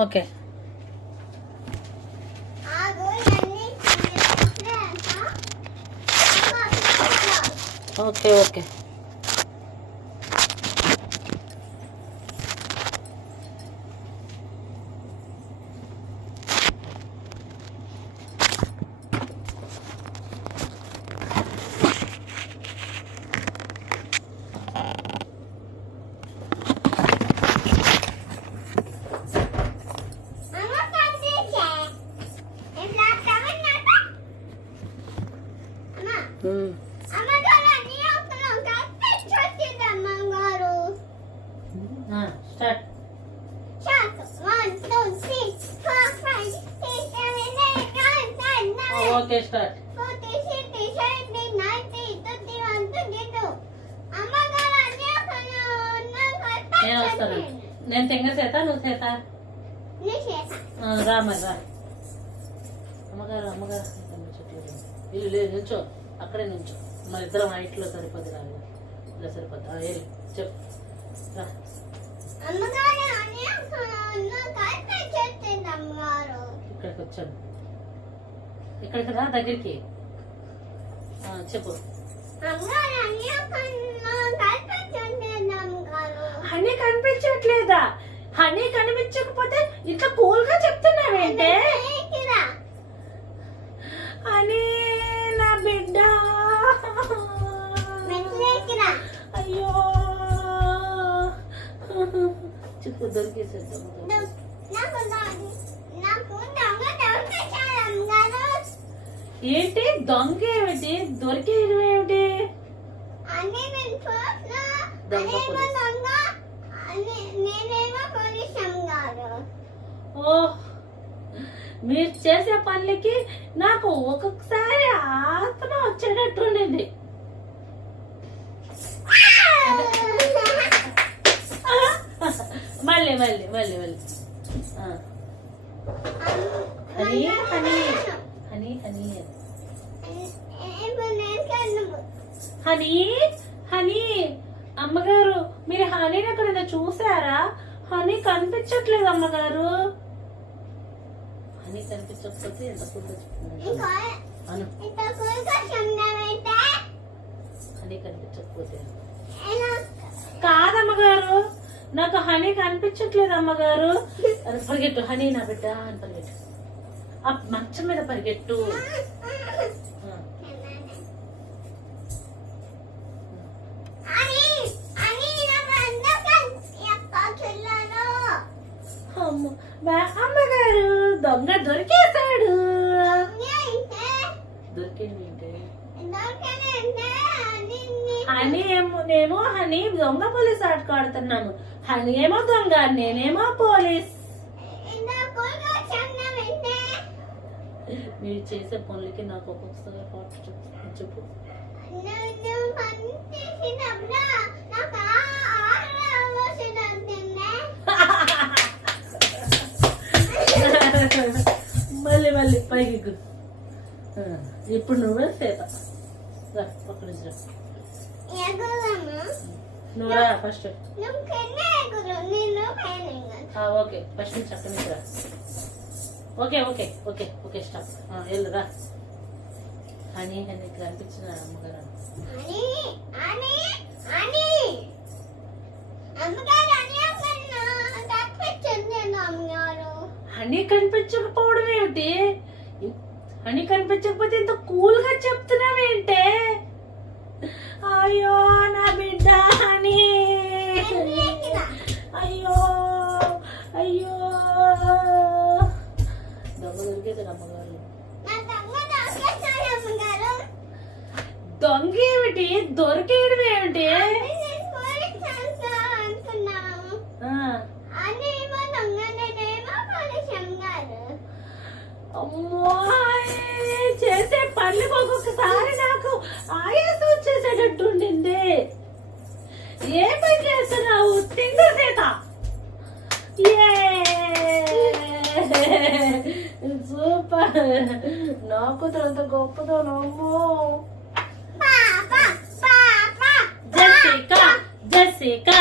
Okay okay okay start. Okay start. నేను వస్తాను. నేను తెంగ చేత నువ్వు చేత రా మరి రా. అమ్మగారు అమ్మగారు ఇల్లు లేదు నుంచో అక్కడే నుంచో మన ఇద్దరం ఆ ఇంట్లో సరిపోద్ది రాదు ఇలా సరిపోద్ది వెళ్ళి చెప్పు రా. ఇక్కడికి వచ్చాను ఇక్కడికి రా దగ్గరికి చెప్పు. హనీ కనిపించట్లేదా? హనీ కనిపించకపోతే ఇంత కూల్ గా చెప్తున్నావేంటే? హనీ నా బిడ్డ అయ్యో చెప్పు దొరికేసేద్దాం. ఏంటి దొంగ ఏమిటి దొరికేయడం ఏమిటి? ఓ మీరు చేసే పనులకి నాకు ఒక్కొక్కసారి ఆత్మ వచ్చేటట్టు ఉండింది. మళ్ళీ మళ్ళీ మళ్ళీ మళ్ళీ honey honey honey honey honey honey అమ్మగారు మీరు హనీని ఎక్కడైనా చూసారా? హనీ కనిపించట్లేదు అమ్మగారు. హనీ కనిపించకపోతే ఎంత హనీ కనిపించకపోతే కాదమ్మగారు నాకు హనీ కనిపించట్లేదు అమ్మగారు. పరిగెట్టు హనీ నా బిడ్డ అని పరిగెట్టు. ఆ మంచం మీద పరిగెట్టు. అమ్మగారు దొంగ దొరికేశాడు. దొరికింది హనీ నేమో హనీ దొంగ పోలీస్ ఆట ఆడుతున్నాము. హనీ ఏమో దొంగ నేనేమో పోలీస్. మీరు చేసే పనులకి నాకు ఒక్కొక్కసారి పాటు చెప్పు. మళ్ళీ మళ్ళీ పైకి ఇప్పుడు నువ్వే సేత ఒక్క నిమిషం నువ్వురా ఫస్ట్. ఓకే ఫస్ట్ నుంచి అక్కడి నుంచి రా. Okay okay okay okay stop. వెళ్ళురా. హనీ హనీ కనిపించిన అమ్మగారు హనీ కనిపించకపోవడం ఏమిటి? హనీ కనిపించకపోతే ఇంత కూల్ గా చెప్తున్నావేంటే? అయ్యో నా బిడ్డ హనీ అయ్యో అయ్యో దొంగ దొరికేది అమ్మగారు. దొంగ ఏమిటి దొరికేయడం ఏమిటి? అమ్మో చేసే పనులకు ఒక్కొక్కసారి నాకు ఆయాసం వచ్చేసేటట్టు ఉండింది. ఏ పని చేస్తున్నావు? తింగ సేత. సూపర్. నాకు అంత గొప్పదో నమ్మో. Jessica Jessica